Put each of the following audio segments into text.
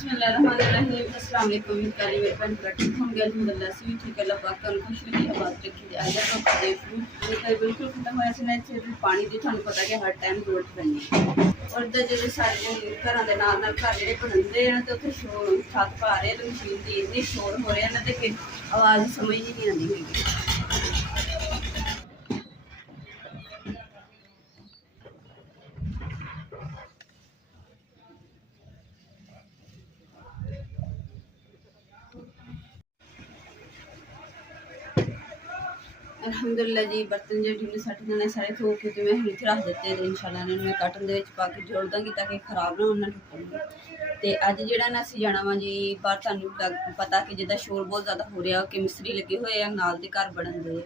बिस्मिल्लाहिर्रहमानिर्रहीम। अस्सलाम वालेकुम। पहली मेरे पैन ठीक होंगे अल्हम्दुलिल्लाह से भी ठीक अल्लाह पाक कल खुश रही आबाद रखी आज आप देखो ये बिल्कुल खत्म होया से सिर्फ पानी की थानू पता कि हर टाइम जरूरत पैनी है और जो सारे घर के नाल नाल घर जो बनते हैं तो उत्थे शोर छत पा रहे तो मशीन की इन्नी शोर हो रहा है तो आवाज़ समझ ही नहीं आती है। अल्हम्दुलिल्लाह जी बर्तन जो जिन्हें सट जाने सारे धो के तो मैं इतने रख दिते तो इंशाल्लाह इन्होंने मैं कटन के पा के जोड़ दूँगी ताकि खराब ना होना टुटन। तो अज जो ना असी जाना वा जी बाहर तुहानू पता कि जिदा शोर बहुत ज़्यादा हो रहा कि मिस्त्री लगे हुए हैं नाल दे घर बनन दे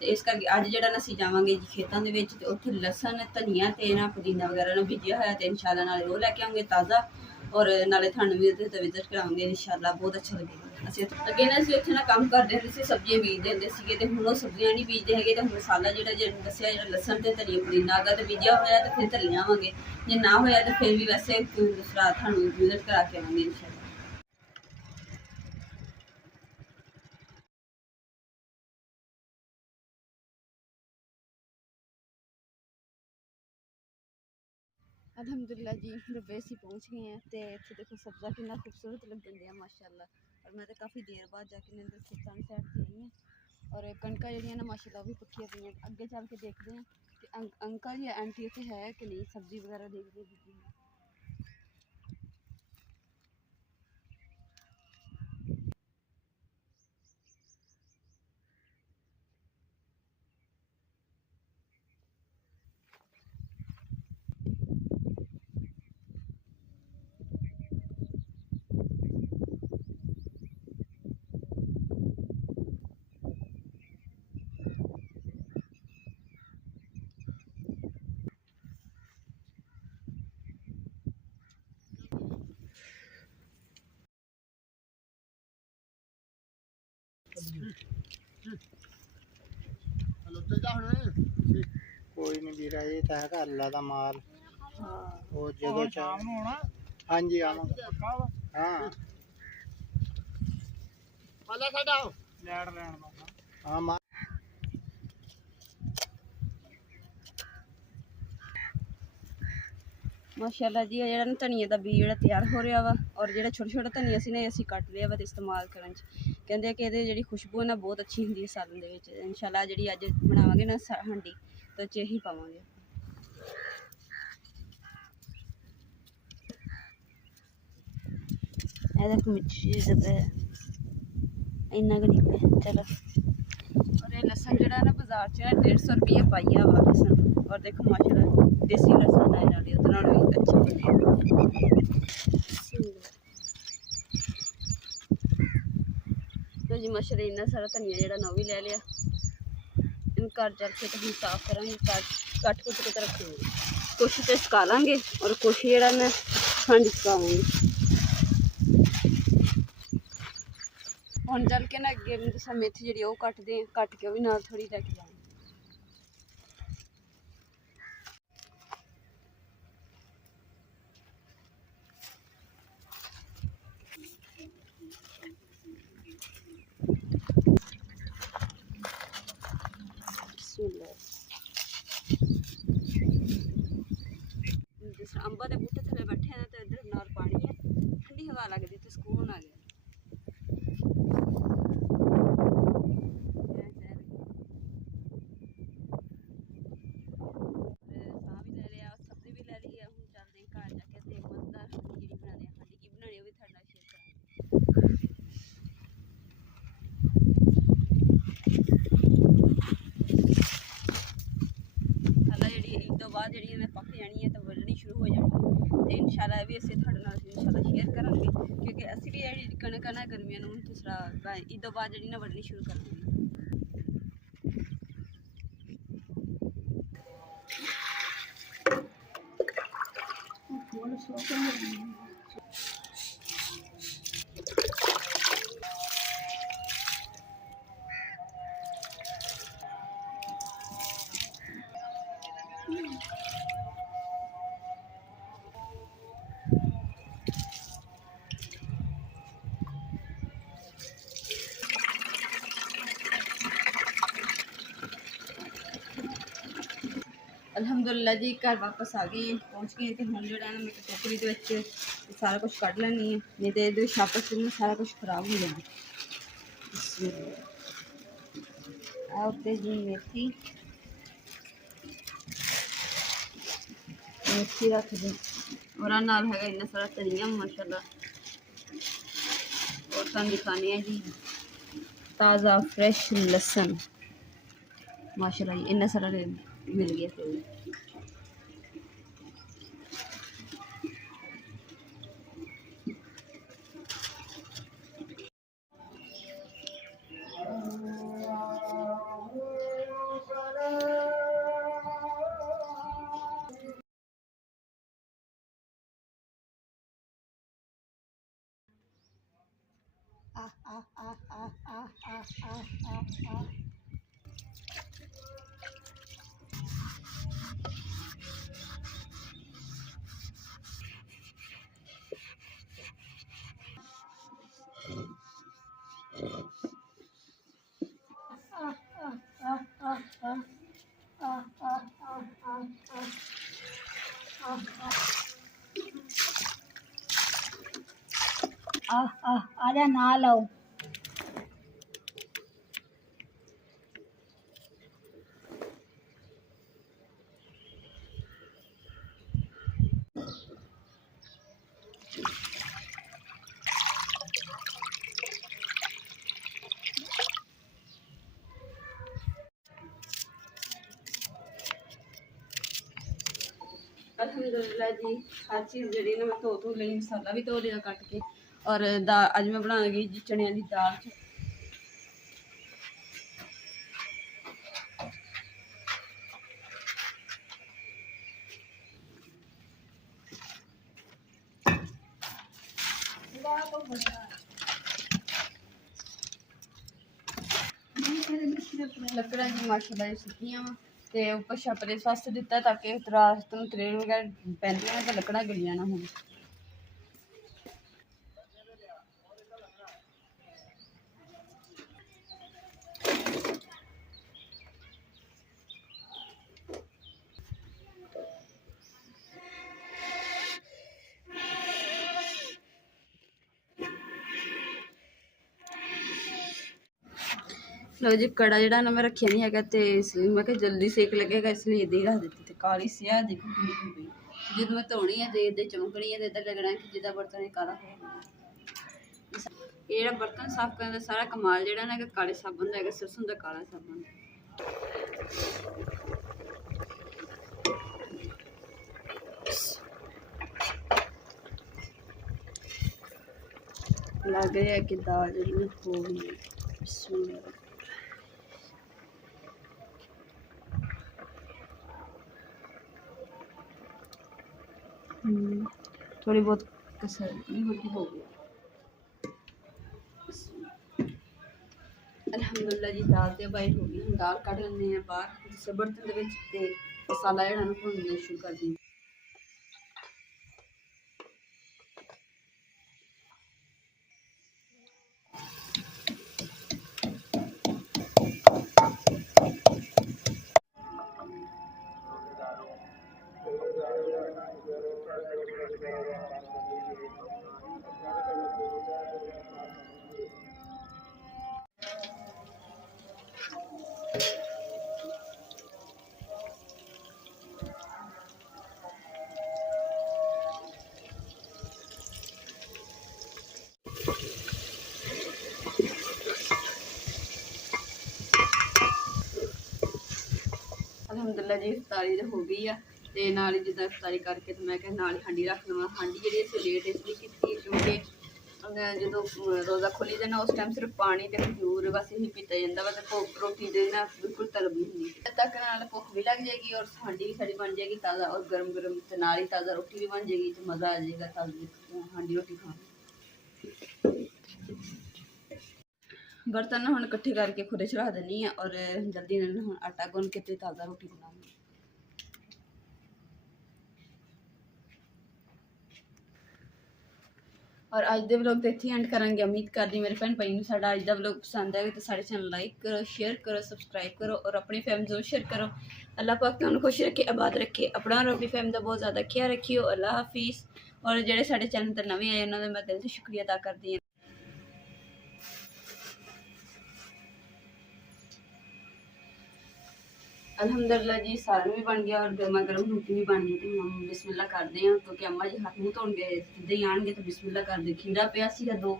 तो इस करके अज जो ना असी जावांगे जी खेतों के उत्थे लसन धनिया तो ना पुदीना वगैरह ना बीजा होया तो इंशाल्लाह नाले वो लैके आऊँगे ताज़ा और नाले थानू भी उत्थे विजिट कराऊंगे इंशाल्लाह बहुत अच्छा लगेगा। ਅਸੀਂ ਅੱਗੇ ਨਾ ਅਸੀਂ ਉੱਥੇ ਨਾ ਕੰਮ ਕਰਦੇ ਹੁੰਦੇ ਸੀ ਸਬਜ਼ੀਆਂ ਬੀਜਦੇ ਹੁੰਦੇ ਸੀਗੇ ਤੇ ਹੁਣ ਉਹ ਸਬਜ਼ੀਆਂ ਨਹੀਂ ਬੀਜਦੇ ਹੈਗੇ ਤੇ ਹੁਣ ਮਸਾਲਾ ਜਿਹੜਾ ਦੱਸਿਆ ਜਿਹੜਾ ਲਸਣ ਤੇ ਧਨੀਆ ਪੁਦੀਨਾ ਅਗਰ ਤੇ ਬੀਜਿਆ ਹੋਇਆ ਤਾਂ ਫਿਰ ਧਨੀਆ ਆਵਾਂਗੇ ਜੇ ਨਾ ਹੋਇਆ ਤਾਂ ਫਿਰ ਵੀ ਵੈਸੇ ਦੂਸਰਾ ਤੁਹਾਨੂੰ ਵਿਜ਼ਿਟ ਕਰਾ ਕੇ ਆਵਾਂਗੇ ਇਨਸ਼ਾਅੱਲਾ। अल्हम्दुलिल्लाह जी रब्बे असी पहुँच गए हैं तो इतने देखो सब्ज़ा कितना खूबसूरत लगन दिया माशाअल्लाह और मैं तो काफ़ी देर बाद जाके अंदर खेतों की साइड से आई हूँ और कणका जी ना माशाअल्लाह भी पक्कियां पई अगे चल के देखते हैं कि अंकल या आंटी इतने है कि नहीं सब्जी वगैरह देखते हैं। कोई नहीं वीरा ये तो है अल्लाह का माल वो जो हाँ जी हाँ हाँ माल माशाअल्लाह जी जो ना धनिया का बीज जो तैयार हो रहा वा और जो छोटे छोटे धनिया से असी कट लिया वा तो इस्तेमाल करन कहते कि ये खुशबू ना बहुत अच्छी होंगी सालन के इंशाल्लाह जी अज बनावे ना हांडी तो च ही पावे मिर्ची इन्ना नहीं पे चलो और ये लसन जो ना बाजार च 150 रुपये पाइया वा लसन और देखो माशाल्लाह देसी लसन है नाल भी अच्छा तो जी माशाल्लाह इन्ना सारा धनिया जो भी ले लिया इन घर चल के तो हम साफ करेंगे कट कुट के रखेंगे कुछ तो सुका लेंगे और कुछ जो ना खंड सुकावेंगे हम चल के ना अगे दसा मेथी जी कटते हैं कट के भी नाल थोड़ी लैके जाएंगे। जिस अंबा के बूटे थले बैठे हैं तो इधर नाल पानी है ठंडी हवा लगती तो सुकून आ गया। बाद जी पक जानी है तो वलनी शुरू हो जानी है तो इंशाल्लाह भी असीं तुहाडे नाल इंशाल्लाह शेयर करांगे क्योंकि असीं भी जी कणक ना गर्मियां नूं दूसरा ईदों बाद जी ना वलनी शुरू कर देंगे। ਅਲਹਮਦੁਲਿਲਾ ਜੀ ਘਰ ਵਾਪਸ ਆ ਗਏ ਪਹੁੰਚ ਗਏ ਤੇ ਹੁਣ ਜਿਹੜਾ ਨਾ ਮੈਂ ਟੋਕਰੀ ਦੇ ਵਿੱਚ ਸਾਰਾ ਕੁਝ ਕੱਢ ਲੈਣੀ ਹੈ, ਨਹੀਂ ਤੇ ਇਹਦੇ ਵਿੱਚ ਆਪਸ ਵਿੱਚ ਸਾਰਾ ਕੁਝ ਖਰਾਬ ਹੋ ਜਾਂਦਾ। ਆ ਉੱਤੇ ਜੀ ਮੇਥੀ ਰੱਖ ਦੇ, और नाल है इन्ना सारा धनिया माशाल्लाह। और तुम दिखाने हैं जी ताज़ा फ्रेश लसन माशाल्लाह, इन्ना सारा मिल गया। फिर आजा ना लो। अल्हम्दुलिल्लाह जी हर चीज़ जी ना मैं धो ली, मसाला भी धो लिया कट के। और अज मैं बनाऊंगी जी चनिया की दाल। लकड़ा जी माशाल्लाह सुखियां वा ते उपर छप्पर इस वास्ते दिता ताकि रात नूं तरेल वगैरह पैंदियां ते लकड़ा गलियां ना होण। लो जी कड़ा जड़ा ना मैं रखिया नहीं है तो इसलिए मैं जल्दी सेक लगेगा इसलिए इदा ही रख दी। तो काली स्याह देखो जो मैं धोनी है तो इधर चमकनी है तो इधर लगना है कि जिदा बर्तन काला हो। ये बर्तन साफ करने का सारा कमाल जड़ा ना काले साबुन का है, सरसों का काला साबुन। लग रहा है कि दाल जी हो गई है। थोड़ी बहुत कसर नहीं हो गई। अल्हम्दुलिल्लाह जी दाल तो बाइट हो गई। हम दाल कट लेने हैं बाहर जिस बर्तन के मसाला जड़ा भुनना शुरू कर दी। अल्हम्दुलिल्लाह जी इफ्तारी तो हो गई है तो नाल ही जिदा इफ्तारी करके तो मैं क्या नाल ही हांडी रख लवां। हांडी जी असीं लेट इसलिए की क्योंकि जो रोज़ा खोली जाना उस टाइम सिर्फ पानी तो खजूर बस यही पीता जाता वा, तो रोटी देना बिल्कुल तलब नहीं होंगी। जब तक नाल भुख भी लग जाएगी और हांडी भी साड़ी बन जाएगी ताज़ा और गर्म गर्म, तो नाल ही ताज़ा रोटी भी बन जाएगी तो मज़ा आ जाएगा ताज़ी हांडी रोटी खाने। बर्तन हुण इकट्ठे करके खुदे च रख देनी है और जल्दी हुण आटा गुन के ताज़ा रोटी बनाऊंगी। और अज के व्लॉग तो इत्थे एंड करांगे। उम्मीद करदी मेरे भैन भाई साडा अज का व्लॉग पसंद आएगा तो सारे चैनल लाइक करो, शेयर करो, सबसक्राइब करो और अपनी फैमिली जरूर शेयर करो। अल्लाह पाक तुहानू खुश रखे, आबाद रखे। अपना और अपनी फैमिली का बहुत ज़्यादा ख्याल रखियो। अल्लाह हाफिज़। और जेडे साडे चैनल ते नवे आए उन्होंने मैं दिल से शुक्रिया अदा करती हूँ। अल्हम्दुलिल्लाह जी, सालन भी बन गया और गर्मा गर्म रोटी भी बन गई। तो हम बिस्मिल्लाह करते हैं क्योंकि अम्मा जी हाथ मुँह धोन गए, सीधे ही आएंगे तो बिस्मिल्लाह कर दे। खीरा पिया सीगा, 2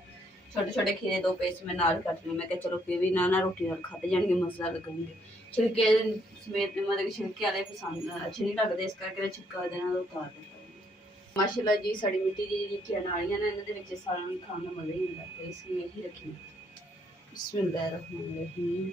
छोटे छोटे खीरे 2 पे मैं नाल कट लिए। मैं चलो फिर भी ना रोटी नाल खाते जाएंगे, मज़ा लगेंगे। छिलके समेत मतलब कि छिलके वाले पसंद अच्छे नहीं लगते, इस करके छिलका देना उतार देता। माशाल्लाह जी, साड़ी मिट्टी की जी नालियां ने इन्हां दे विच सालन खाने का मज़ा ही आता है, इसलिए यही रखी। बिस्मिल्लाहिर्रहमानिर्रहीम।